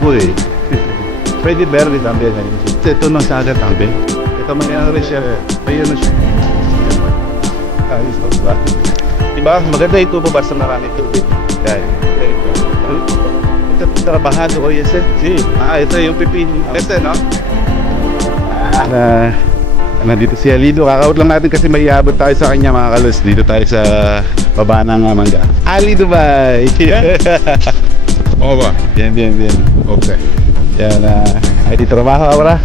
Puede. Pwede verde también. Ito no saga también. Ito mangyayari siya. Ayun na siya. Ayos na ba? Diba? Maganda ito po basta marami tubig. Kaya. Ito trabahado ko yes eh. Si. Ito yung pipin. Ito no? Nandito si Alido. Kakaut lang natin kasi may iabot tayo sa kanya mga kalos. Dito tayo sa baba ng mangga. Alido bye! ¿Cómo va? Bien, bien, bien. Ok. Ya, ¿hay trabajo ahora?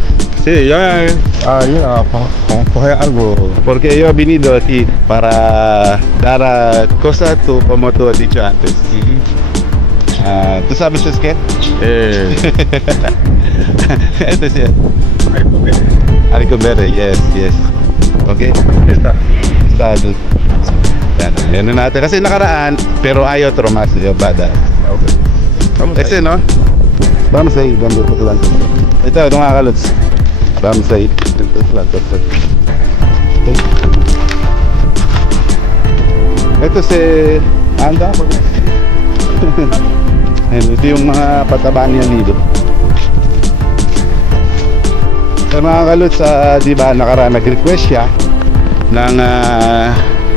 Sí, ya coger algo. Porque yo he venido aquí para dar cosas como tú has dicho antes. ¿Tú sabes qué? Esto sí. Haricot verde, yes, yes. Okay. Está. Yan na natin. Kasi nakaraan, pero hay otro más. Bada. Okay. Ese, ¿no? Vamos a ir dando plantas. Ito, mga kalots. Vamos a ir dando plantas. Ito si Anda. Ito yung mga pataba niya dito. Sa mga kalots, di ba, nakaraan nag-request siya ng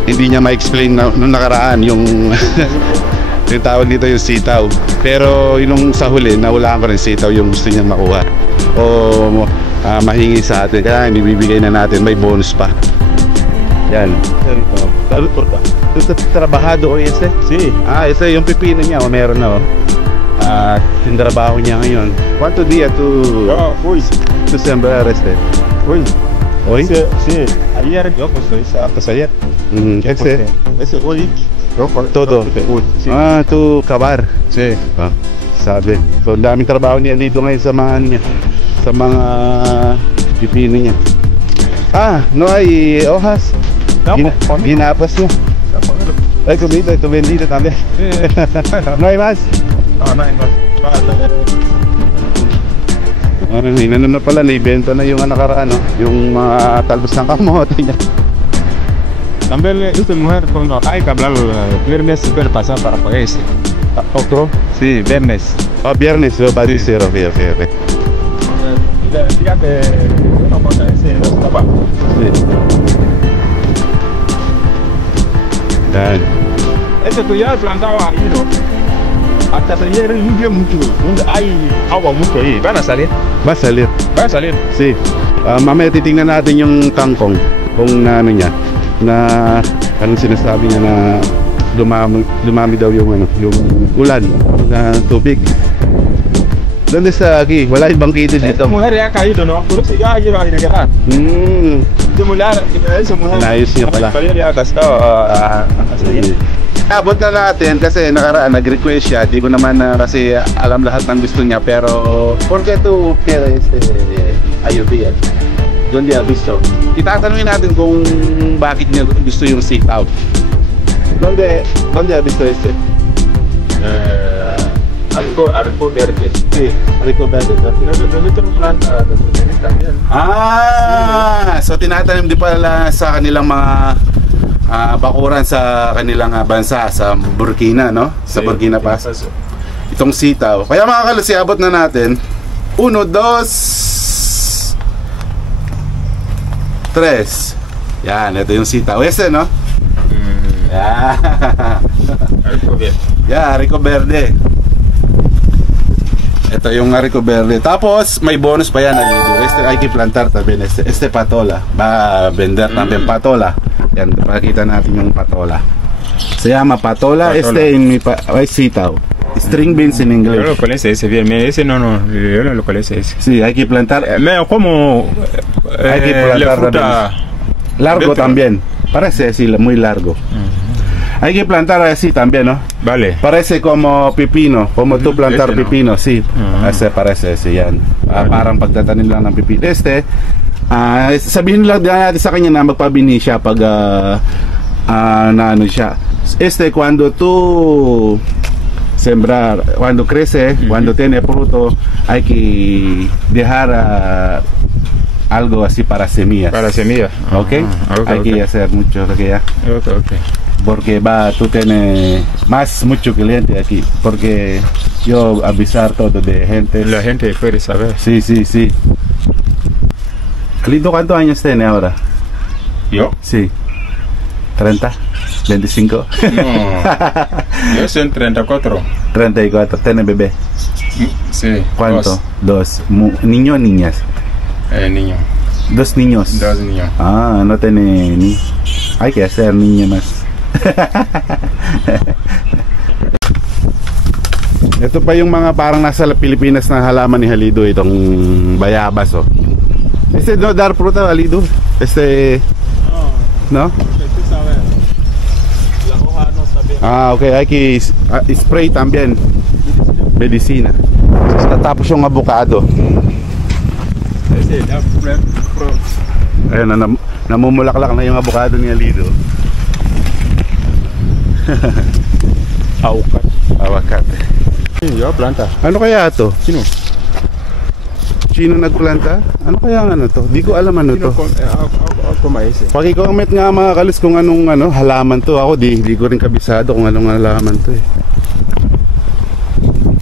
hindi niya ma-explain nung nakaraan yung yung tawag dito yung sitaw. Pero yung sa huli, nahulaan ko rin sitaw yung gusto niyang makuha o mahingi sa atin. Kaya ibibigay na natin, may bonus pa. Yan. Trabahado o ese? Si. Ese yung pipino niya, meron na yung trabaho niya ngayon. ¿Cuánto día tú sembrar este? Hoy. ¿Hoy? Sí, ayer yo pues hasta ayer. Ese hoy. Todo. Sí. Tu kabar. Sí. Sabi. So, ang daming trabaho niya dito ngayon sa niya. Sa mga pipino niya. No hay hojas. Ginapas niya. Hay comida, ito vendido también. No hay más. No hay más. Inano na pala, naibenta na yung nakaraan, yung mga talbos ng kamote niya. También esta mujer cuando hay que hablar el viernes puede pasar para pagarse. ¿Otro? Sí, viernes. Viernes lo va a decir, ok. Fíjate, una cosa ese no está mal. Sí. Dan. Ese tú ya plantaba ahí, ¿no? Hasta ayer limpió mucho, donde hay agua mucho ahí. ¿Van a salir? Va a salir. Va a salir. Sí. Mamaya titingnan natin yung kangkong. Kung ano niya. Na anong sinasabi niya na dumami daw yung yung ulan na tubig. Donde sa aquí? Wala yung bangkito dito. Mujer ya ha caído, ¿no? Pero si ya iba a regresar. Simular, esa mujer. Naayos niya pala. Ya gastado Abot na natin kasi nakaraan nag-request siya. Di ko naman kasi alam lahat ng gusto niya. Pero ¿por qué tú quieres ayuda? Doon niya gusto. Itatanungin natin kung bakit niya gusto yung sitaw. ¿Dónde ha visto este? Haricot verde. Sí, haricot verde. So tinatanim din pala sa kanilang mga bakuran sa kanilang bansa sa Burkina, no? Sa Burkina Faso. Itong sitaw. Kaya mga kalos, abot na natin. 1, 2, 3. Yan, ito yung sitaw. Ese, no? Haricot verde. Ito yung haricot verde. Tapos, may bonus pa yan. Este hay que plantar también. Este patola. Va a vender también patola. Yan, pakita natin yung patola. Se llama patola. Este en mi sitaw. String beans en inglés. Yo lo conoce ese bien, ese no, yo no lo conoce ese. Sí, hay que plantar. Como hay que plantar fruta largo también. Parece así, muy largo. Hay que plantar así también, ¿no? Vale. Parece como pepino, como tú plantar pepino, sí. Ese parece así, yan. Parang pagtatanim lang ng pepino. Sabihin lang natin sa kanya na magpabini siya pag na ano siya. Cuando tú sembrar, cuando crece, cuando tiene fruto, hay que dejar algo así para semillas. Para semillas. ¿Ok? Hay que hacer mucho que ya. Ok. Porque tú tienes mucho cliente aquí. Porque yo avisar todo de gente. La gente puede saber. Sí, sí, sí. Alido, ¿cuántos años tiene ahora? ¿Yo? Sí. 30, 25. No. Yo soy 34. 34, tiene bebé. Sí. ¿Cuánto? Dos. ¿Niño o niñas? Niño. Dos niños. Dos niños. Ah, no tiene ni. Hay que hacer niño más. Ito pa yung mga parang nasa Pilipinas na halaman ni Halido, itong bayabas, oh. Este no dar fruta, Halido. Este no? La hoja no está bien. Ah, okay, hay que spray también. Medicina. Tapos yung avocado. Ayun na, namumulaklak na yung avocado ni Halido. Awakat. Yo planta. Ano kaya to? Sino? Sino nagplanta? Ano kaya ano to? Di ko alam ano to. Ako mais. Paki-comment nga mga kalis kung anong halaman to. Ako di ko rin kabisado kung anong halaman to eh.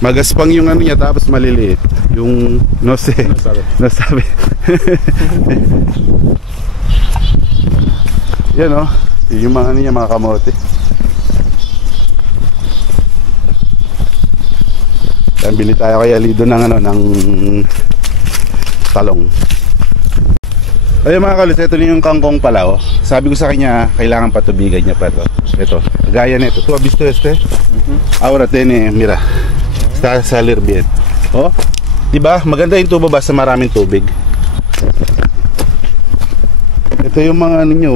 Magaspang yung ano niya tapos maliliit. Yung no sé. No sabe. Yan oh. Yung mga ano niya, mga kamote. Yan, bili tayo kay Halido ng ng talong. Ayun mga kalis, ito yung kangkong pala oh. Sabi ko sa kanya, kailangan patubigan niya pa to. Ito, gaya nito. ¿Tú has visto este? Ahora tiene, mira. Está salir bien. Oh, diba? Maganda yung tubo basta maraming tubig. Ito yung mga ano nyo,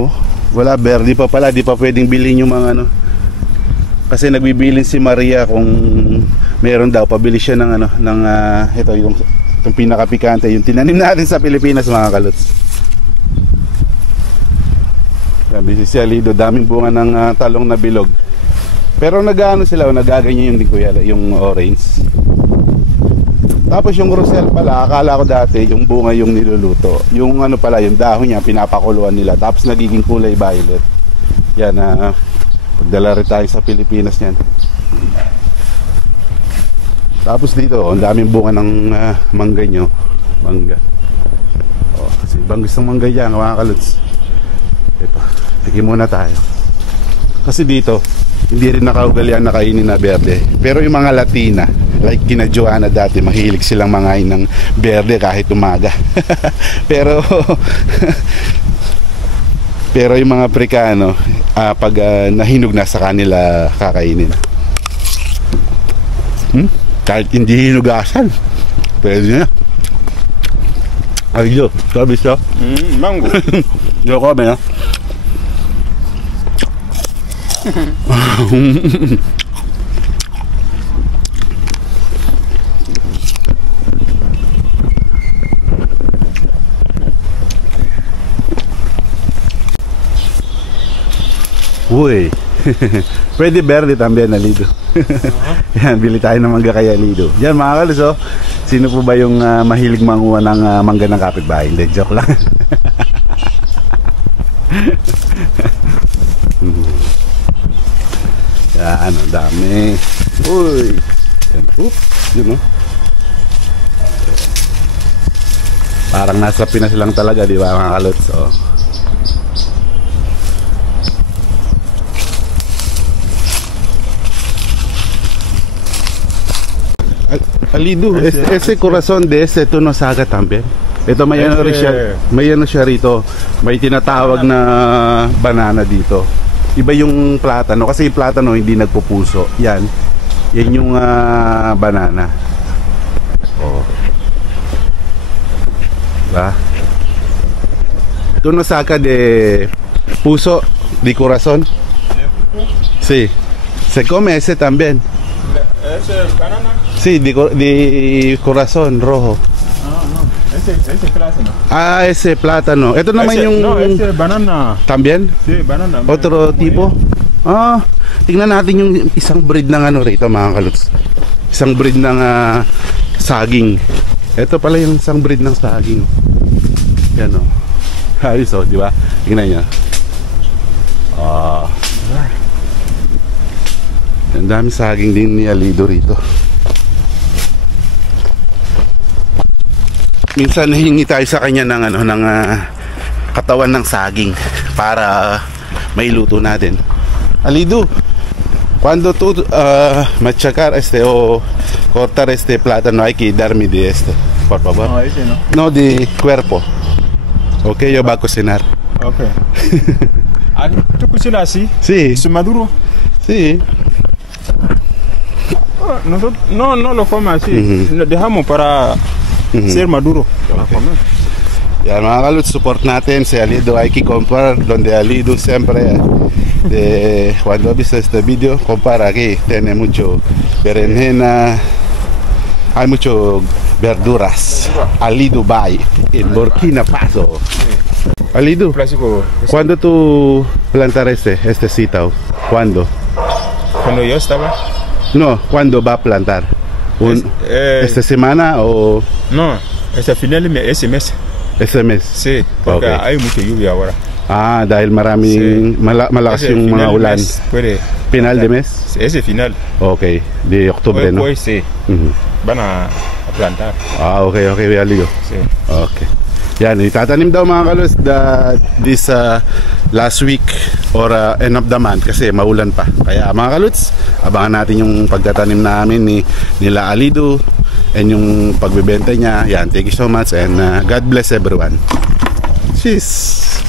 wala, verde pa pala, di pa pwedeng bilhin yung mga ano. Kasi nagbibilin si Maria kung meron daw, pabili siya ng ito yung pinakapikante, yung tinanim natin sa Pilipinas mga kalots. Sabi si Halido, daming bunga ng talong na bilog. Pero nag-ano sila, nagaganyan yung di kuya, yung orange. Tapos yung rosel pala, akala ko dati yung bunga yung niluluto. Yung ano pala, yung dahon niya pinapakuluan nila. Tapos nagiging kulay violet. Yan, pagdala rin tayo sa Pilipinas yan. Tapos dito, ang daming bunga ng mangga nyo. Mangga. Oh, kasi ibang gustong mangga yan, mga kalots. Ito, tigil muna tayo. Kasi dito, hindi rin nakaugalian na kainin na berde. Pero yung mga Latina, like kina Joanna dati, mahilig silang mangain ng berde kahit umaga. pero pero yung mga Afrikano, pag nahinog na sa kanila kakainin. Kahit hindi hinugasan, pwede na. Ay, yo, sabi siya. Mango. Yo, kami na. Uy. Pwede verde también, Halido. Yan, bili tayo ng mangga kay Halido. Yan mga kalis, oh. Sino po ba yung mahilig manguha ng mangga ng kapitbahay? Hindi, joke lang. Yan, ang dami. Uy. Yan, yun oh. Parang nasa Pinas lang talaga, di ba mga kalots? Oh. Halido, ese corazon de ese no saga también. Ito may ano rin siya, may ano siya rito, may tinatawag na banana dito. Iba yung platano, kasi yung platano hindi nagpupuso. Yan yung banana. Oh. Diba? Ito no saga de puso, de corazon. Sí, se come ese también. ¿Ese banana? Sí, de corazón rojo. No. Ese plátano. Ah, ese plátano. Ito naman yung... No, ese banana. También? Sí, banana. Otro tipo? Ah, tingnan natin yung isang breed ng ano rito mga kalots. Isang breed ng saging. Ito pala yung isang breed ng saging. Yan o. Ayos o, di ba? Tingnan nyo. Ang dami saging din ni Halido rito. minsan hihingi tayo sa kanya ng ano, ng katawan ng saging para mailuto natin. Alido, cuando tú machacar o cortar plátano hay que darme de por favor. No, ese no. No, de cuerpo. Ok, yo voy a cocinar. Ok. ¿Tú cocinas así? Sí, ¿Es maduro? sí. Nosotros no lo comemos así. Lo dejamos para ser maduro. Para comer. Yan mga kaluts, support natin si Alido. Hay que comprar donde Alido siempre cuando viste este video, compara aquí. Tiene mucho berenjena, hay mucho verduras. Alido Bay en Burkina Faso. Alido, Clásico. ¿cuándo tú plantar este sitao? ¿Cuándo? Cuando yo estaba. No, ¿cuándo va a plantar? ¿Esta semana o No, ese final ese mes. ese mes? Sí, porque Okay. hay mucha lluvia ahora. Ah, dahil maraming malakas Ese yung mga final ulan. mes puede. Final de mes? Ese final. Okay, de Octubre, no? Pues sí, Mhm. van a plantar. Ah, okay, Alido. Sí. Okay. Yan, itatanim daw mga kalos this last week or end of the month kasi maulan pa. Kaya mga kaluts, abangan natin yung pagtatanim namin nila Alido and yung pagbebenta niya. Yan, thank you so much and God bless everyone. Cheers!